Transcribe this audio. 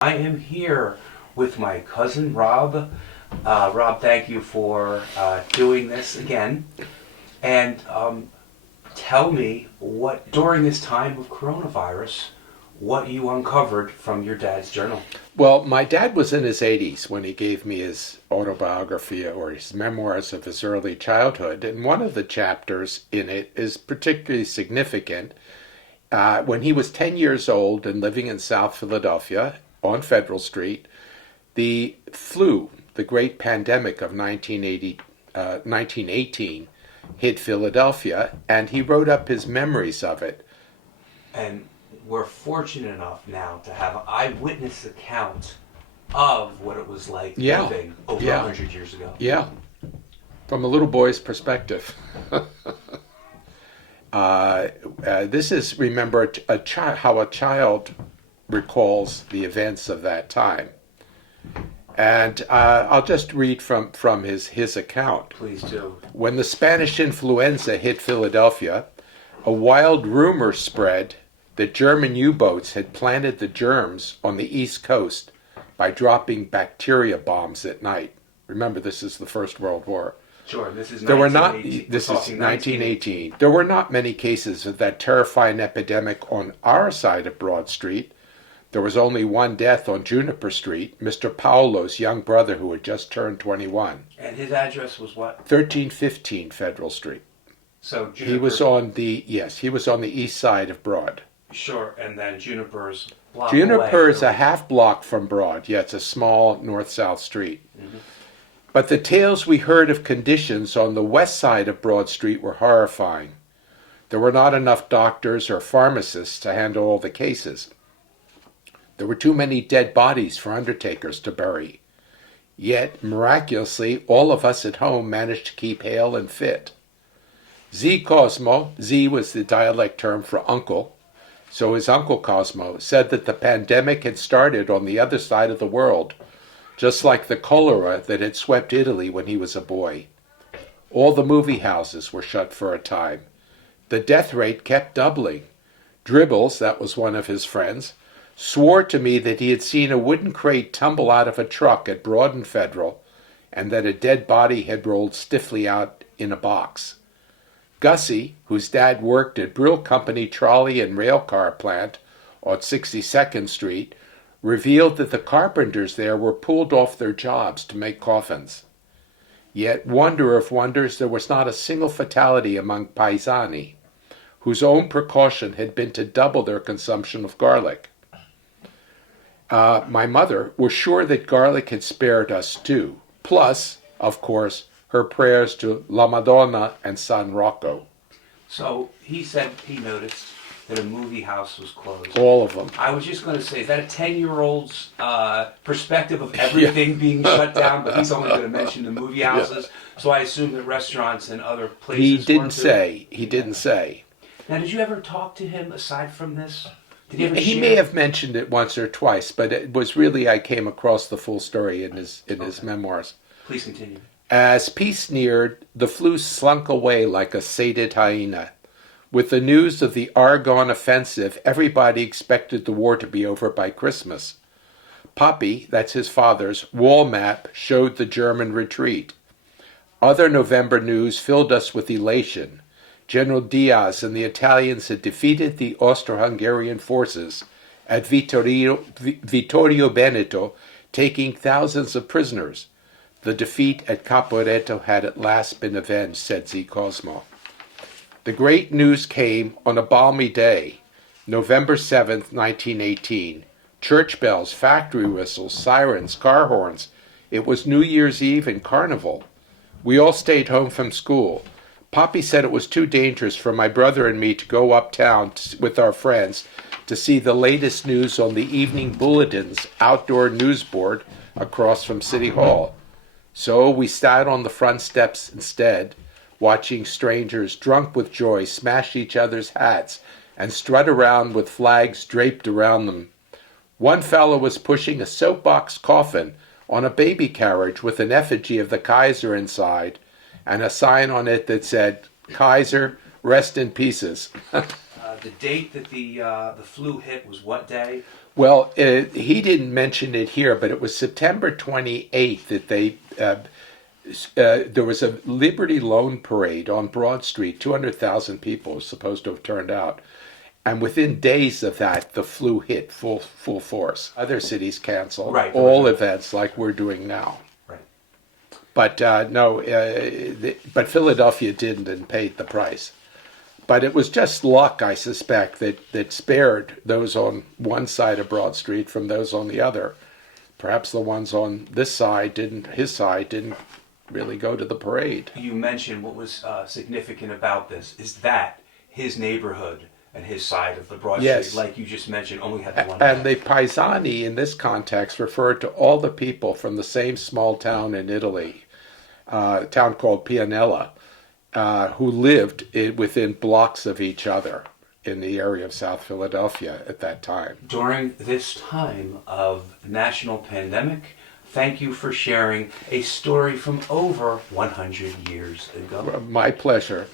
I am here with my cousin Rob. Rob, thank you for doing this again. And tell me what, during this time of coronavirus, what you uncovered from your dad's journal. Well, my dad was in his 80s when he gave me his autobiography or his memoirs of his early childhood. And one of the chapters in it is particularly significant. When he was 10 years old and living in South Philadelphia on Federal Street, the flu, the great pandemic of 1918, hit Philadelphia, and he wrote up his memories of it. And we're fortunate enough now to have an eyewitness account of what it was like living over 100 years ago. Yeah, from a little boy's perspective. This is, remember, how a child recalls the events of that time. And I'll just read from his account. Please do. When the Spanish influenza hit Philadelphia, a wild rumor spread that German U-boats had planted the germs on the East Coast by dropping bacteria bombs at night. Remember, this is the First World War. Sure, this is 1918. This is 1918. There were not many cases of that terrifying epidemic on our side of Broad Street. There was only one death on Juniper Street, Mr. Paolo's young brother who had just turned 21. And his address was what? 1315 Federal Street. So Juniper, he was on the east side of Broad. Sure, and then Juniper's block Juniper's away. a half block from Broad. Yeah, it's a small north-south street. Mm-hmm. But the tales we heard of conditions on the west side of Broad Street were horrifying. There were not enough doctors or pharmacists to handle all the cases. There were too many dead bodies for undertakers to bury. Yet, miraculously, all of us at home managed to keep hale and fit. Z Cosmo, Z was the dialect term for uncle, so his uncle Cosmo said that the pandemic had started on the other side of the world, just like the cholera that had swept Italy when he was a boy. All the movie houses were shut for a time. The death rate kept doubling. Dribbles, that was one of his friends, swore to me that he had seen a wooden crate tumble out of a truck at Broad and Federal, and that a dead body had rolled stiffly out in a box. Gussie, whose dad worked at Brill Company trolley and rail car plant on 62nd Street, revealed that the carpenters there were pulled off their jobs to make coffins. Yet, wonder of wonders, there was not a single fatality among paesani, whose own precaution had been to double their consumption of garlic. My mother was sure that garlic had spared us too, plus, of course, her prayers to La Madonna and San Rocco. So he said he noticed that a movie house was closed. All of them. I was just going to say, is that a 10-year-old's perspective of everything being shut down? But he's only going to mention the movie houses. Yeah. So I assume that restaurants and other places He didn't say. Now, did you ever talk to him aside from this? Did he may have mentioned it once or twice, but it was really, I came across the full story in his memoirs. Please continue. As peace neared, the flu slunk away like a sated hyena. With the news of the Argonne offensive, everybody expected the war to be over by Christmas. Poppy, that's his father's, wall map showed the German retreat. Other November news filled us with elation. General Diaz and the Italians had defeated the Austro-Hungarian forces at Vittorio Veneto, taking thousands of prisoners. The defeat at Caporetto had at last been avenged, said Z. Cosmo. The great news came on a balmy day, November 7th, 1918. Church bells, factory whistles, sirens, car horns. It was New Year's Eve and Carnival. We all stayed home from school. Poppy said it was too dangerous for my brother and me to go uptown with our friends to see the latest news on the Evening Bulletin's outdoor news board across from City Hall. So we sat on the front steps instead, watching strangers drunk with joy smash each other's hats and strut around with flags draped around them. One fellow was pushing a soapbox coffin on a baby carriage with an effigy of the Kaiser inside, and a sign on it that said, "Kaiser, rest in pieces." The date that the flu hit was what day? Well, he didn't mention it here, but it was September 28th that there was a Liberty Loan Parade on Broad Street. 200,000 people was supposed to have turned out. And within days of that, the flu hit full force. Other cities canceled Right. all events like we're doing now. Right. But no, but Philadelphia didn't and paid the price. But it was just luck, I suspect, that spared those on one side of Broad Street from those on the other. Perhaps the ones on his side didn't really go to the parade. You mentioned what was significant about this is that his neighborhood and his side of the Broad Yes. Street, like you just mentioned, only had the one. And the paesani in this context referred to all the people from the same small town in Italy, a town called Pianella, who lived within blocks of each other in the area of South Philadelphia at that time. During this time of national pandemic, thank you for sharing a story from over 100 years ago. My pleasure.